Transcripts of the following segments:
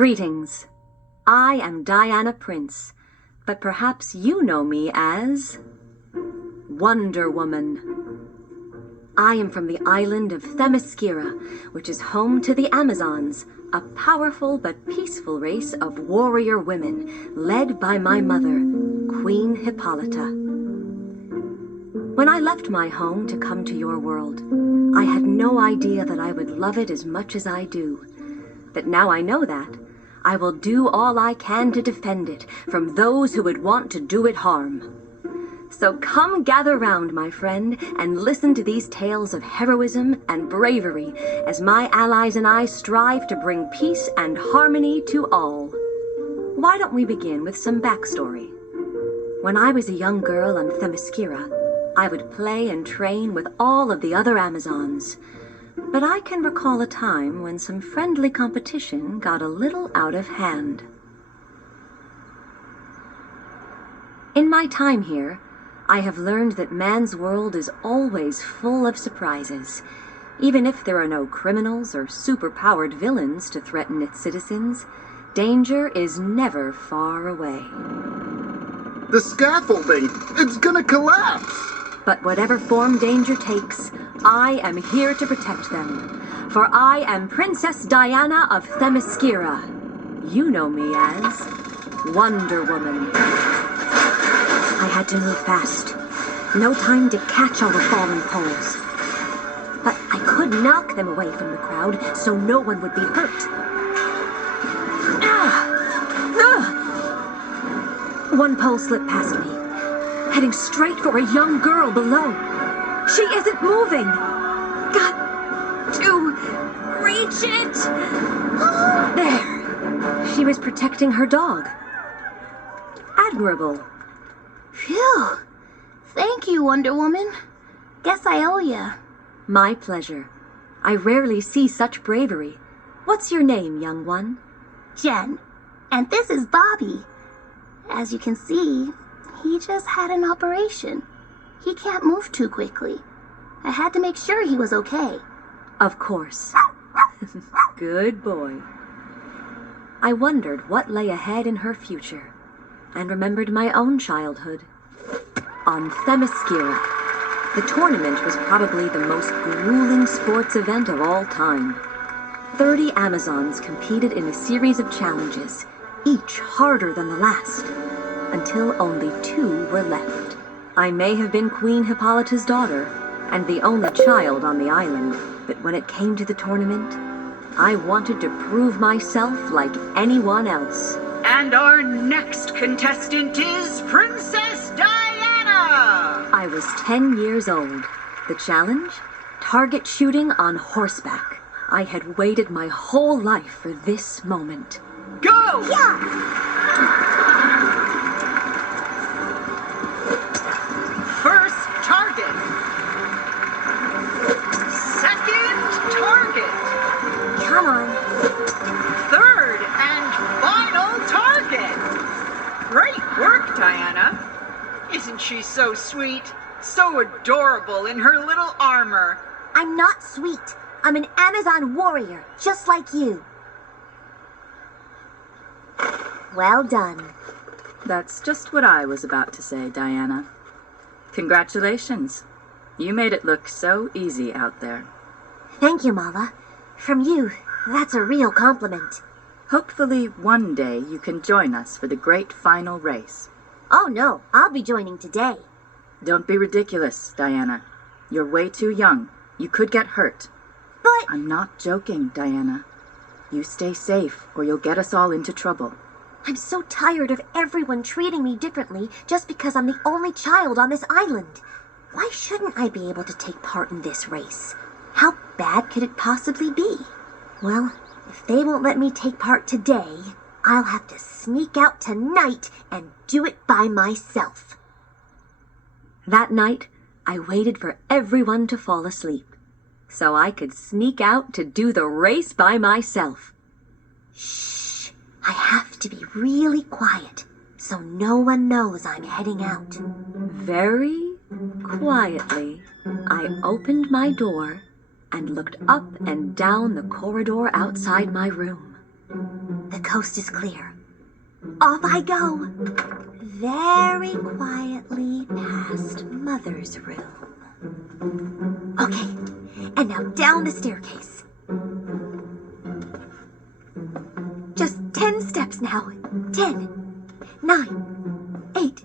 Greetings. I am Diana Prince, but perhaps you know me as Wonder Woman. I am from the island of Themyscira, which is home to the Amazons, a powerful but peaceful race of warrior women led by my mother, Queen Hippolyta. When I left my home to come to your world, I had no idea that I would love it as much as I do. But now I know that, I will do all I can to defend it from those who would want to do it harm. So come gather round, my friend, and listen to these tales of heroism and bravery as my allies and I strive to bring peace and harmony to all. Why don't we begin with some backstory? When I was a young girl on Themyscira, I would play and train with all of the other Amazons. But I can recall a time when some friendly competition got a little out of hand. In my time here, I have learned that man's world is always full of surprises. Even if there are no criminals or super-powered villains to threaten its citizens, danger is never far away. The scaffolding! It's gonna collapse! But whatever form danger takes, I am here to protect them. For I am Princess Diana of Themyscira. You know me as Wonder Woman. I had to move fast. No time to catch all the falling poles. But I could knock them away from the crowd so no one would be hurt. One pole slipped past me, heading straight for a young girl below. She isn't moving. Got to reach it. There. She was protecting her dog. Admirable. Phew. Thank you, Wonder Woman. Guess I owe ya. My pleasure. I rarely see such bravery. What's your name, young one? Jen. And this is Bobby. As you can see, he just had an operation. He can't move too quickly. I had to make sure he was okay. Of course. Good boy. I wondered what lay ahead in her future, and remembered my own childhood. On Themyscira, the tournament was probably the most grueling sports event of all time. 30 Amazons competed in a series of challenges, each harder than the last, until only 2 were left. I may have been Queen Hippolyta's daughter, and the only child on the island, but when it came to the tournament, I wanted to prove myself like anyone else. And our next contestant is Princess Diana! I was 10 years old. The challenge? Target shooting on horseback. I had waited my whole life for this moment. Go! Yeah! First target. Second target. Come on. Third and final target. Great work, Diana. Isn't she so sweet? So adorable in her little armor. I'm not sweet. I'm an Amazon warrior, just like you. Well done. That's just what I was about to say, Diana. Congratulations. You made it look so easy out there. Thank you, Mala. From you, that's a real compliment. Hopefully one day you can join us for the great final race. Oh no, I'll be joining today. Don't be ridiculous, Diana. You're way too young. You could get hurt. But... I'm not joking, Diana. You stay safe or you'll get us all into trouble. I'm so tired of everyone treating me differently just because I'm the only child on this island. Why shouldn't I be able to take part in this race? How bad could it possibly be? Well, if they won't let me take part today, I'll have to sneak out tonight and do it by myself. That night, I waited for everyone to fall asleep, so I could sneak out to do the race by myself. Shh! I have to be really quiet, so no one knows I'm heading out. Very quietly, I opened my door and looked up and down the corridor outside my room. The coast is clear. Off I go. Very quietly past Mother's room. Okay, and now down the staircase. Just 10 steps now. 10, 9, 8,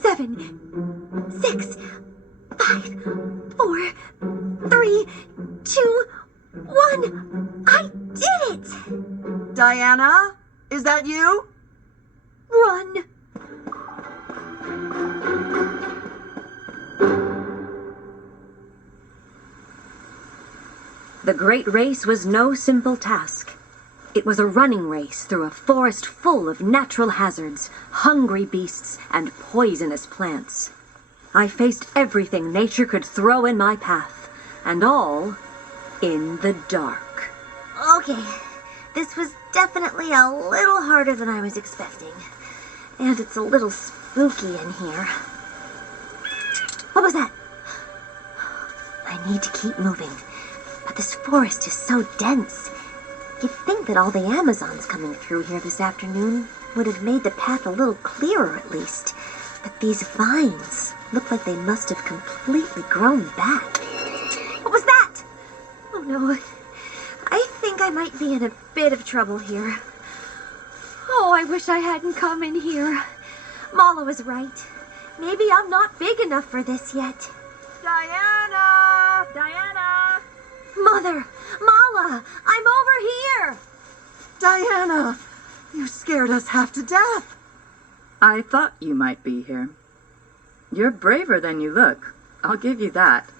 7, 6, 5, 4, 3, 2, 1. I did it! Diana, is that you? Run! The great race was no simple task. It was a running race through a forest full of natural hazards, hungry beasts, and poisonous plants. I faced everything nature could throw in my path, and all in the dark. Okay, this was definitely a little harder than I was expecting. And it's a little spooky in here. What was that? I need to keep moving, but this forest is so dense. You'd think that all the Amazons coming through here this afternoon would have made the path a little clearer at least. But these vines look like they must have completely grown back. What was that? Oh no, I think I might be in a bit of trouble here. Oh, I wish I hadn't come in here. Mala was right. Maybe I'm not big enough for this yet. Diana! Diana! Mother! Mala! I'm over here! Diana, you scared us half to death. I thought you might be here. You're braver than you look, I'll give you that.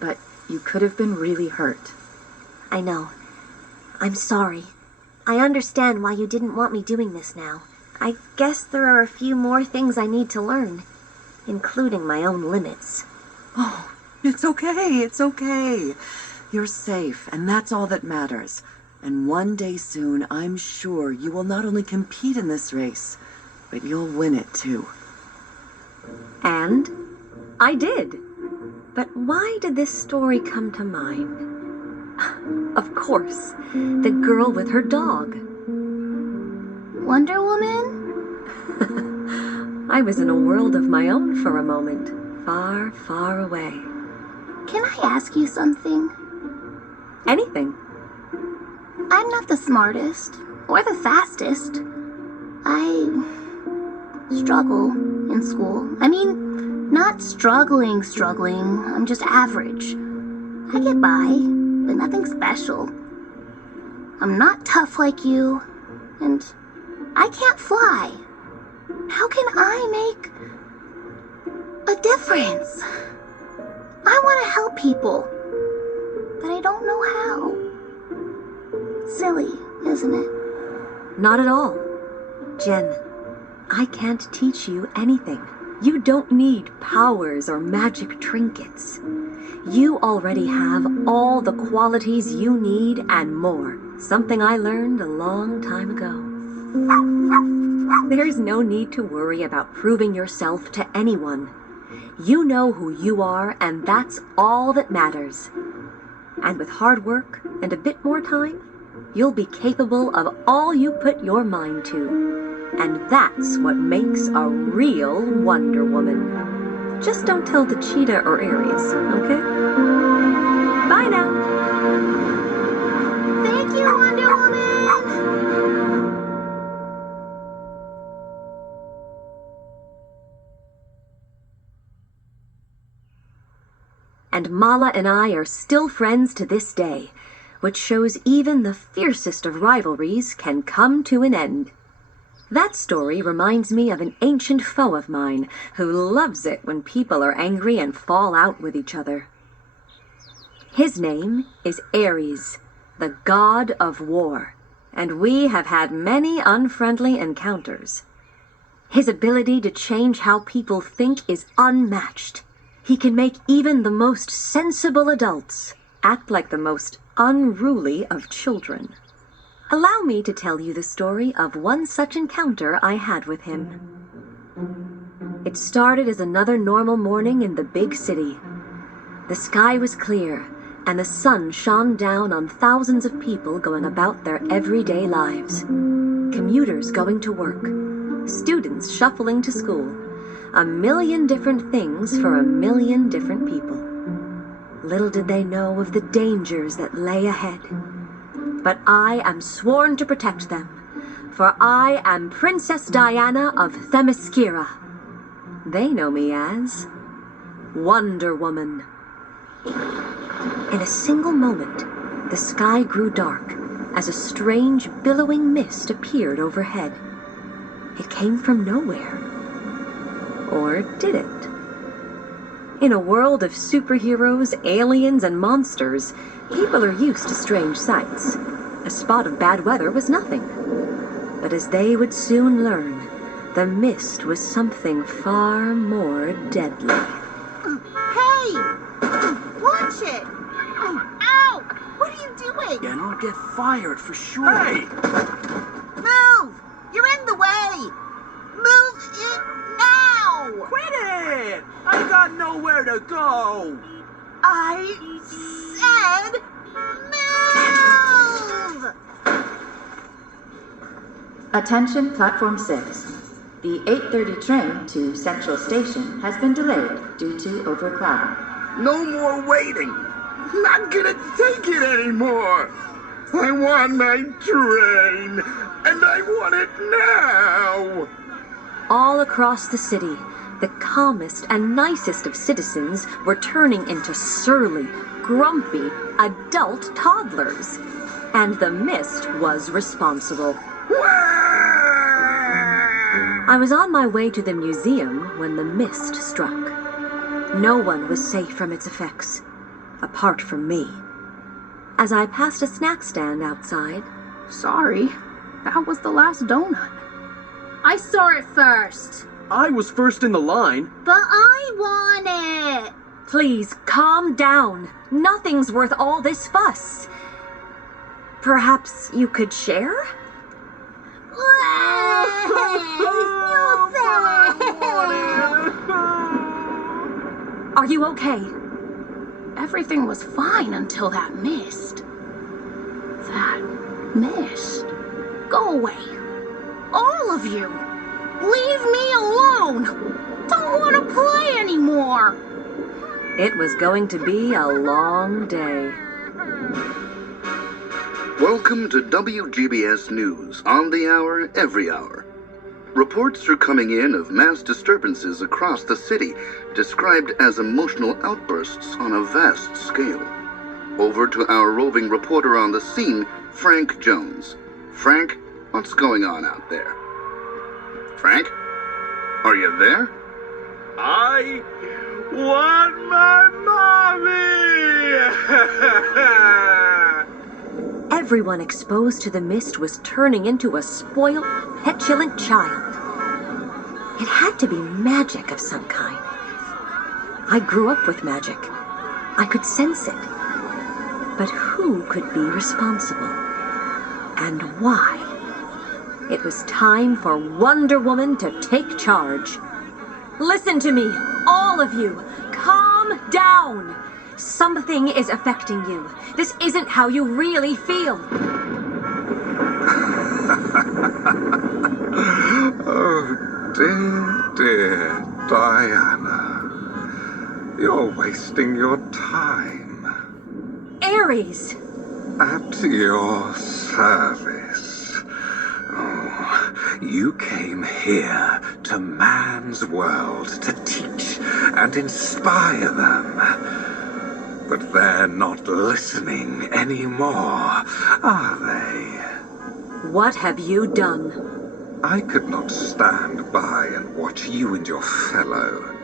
But you could have been really hurt. I know. I'm sorry. I understand why you didn't want me doing this now. I guess there are a few more things I need to learn, including my own limits. Oh, it's okay, it's okay. You're safe, and that's all that matters. And one day soon, I'm sure you will not only compete in this race, but you'll win it too. And I did. But why did this story come to mind? Of course, the girl with her dog. Wonder Woman? I was in a world of my own for a moment, far, far away. Can I ask you something? Anything. I'm not the smartest or the fastest. I struggle in school. I mean, not struggling. I'm just average. I get by, but nothing special. I'm not tough like you, and I can't fly. How can I make a difference? I want to help people, but I don't know how. Silly, isn't it? Not at all. Jen, I can't teach you anything. You don't need powers or magic trinkets. You already have all the qualities you need and more. Something I learned a long time ago. There's no need to worry about proving yourself to anyone. You know who you are, and that's all that matters. And with hard work and a bit more time, you'll be capable of all you put your mind to. And that's what makes a real Wonder Woman. Just don't tell the Cheetah or Aries, okay? Bye now. Thank you, Wonder Woman! And Mala and I are still friends to this day, which shows even the fiercest of rivalries can come to an end. That story reminds me of an ancient foe of mine who loves it when people are angry and fall out with each other. His name is Ares, the god of war, and we have had many unfriendly encounters. His ability to change how people think is unmatched. He can make even the most sensible adults act like the most unruly of children. Allow me to tell you the story of one such encounter I had with him. It started as another normal morning in the big city. The sky was clear, and the sun shone down on thousands of people going about their everyday lives. Commuters going to work, students shuffling to school, a million different things for a million different people. Little did they know of the dangers that lay ahead. But I am sworn to protect them, for I am Princess Diana of Themyscira. They know me as Wonder Woman. In a single moment, the sky grew dark as a strange billowing mist appeared overhead. It came from nowhere. Or did it? In a world of superheroes, aliens, and monsters, people are used to strange sights. A spot of bad weather was nothing. But as they would soon learn, the mist was something far more deadly. Hey! Watch it! Ow! What are you doing? And I'll get fired for sure. Hey! Move! You're in the way! Move it now! Quit it! I got nowhere to go! I said move! Attention Platform 6. The 8:30 train to Central Station has been delayed due to overcrowding. No more waiting. Not gonna take it anymore. I want my train, and I want it now. All across the city, the calmest and nicest of citizens were turning into surly, grumpy, adult toddlers. And the mist was responsible. I was on my way to the museum when the mist struck. No one was safe from its effects, apart from me. As I passed a snack stand outside, Sorry, that was the last donut. I saw it first. I was first in the line. But I want it! please calm down. Nothing's worth all this fuss. Perhaps you could share? Are you okay? Everything was fine until that mist. That mist. Go away. All of you. Leave me alone. Don't want to play anymore. It was going to be a long day. Welcome to WGBS News, on the hour, every hour. Reports are coming in of mass disturbances across the city, described as emotional outbursts on a vast scale. Over to our roving reporter on the scene, Frank Jones. Frank, what's going on out there? Frank? Are you there? I want my mommy! Everyone exposed to the mist was turning into a spoiled, petulant child. It had to be magic of some kind. I grew up with magic. I could sense it. But who could be responsible? And why? It was time for Wonder Woman to take charge. Listen to me, all of you. Calm down. Something is affecting you. This isn't how you really feel. Oh, dear Diana. You're wasting your time. Ares! At your service. Oh, you came here to man's world to teach and inspire them. But they're not listening anymore, are they? What have you done? I could not stand by and watch you and your fellow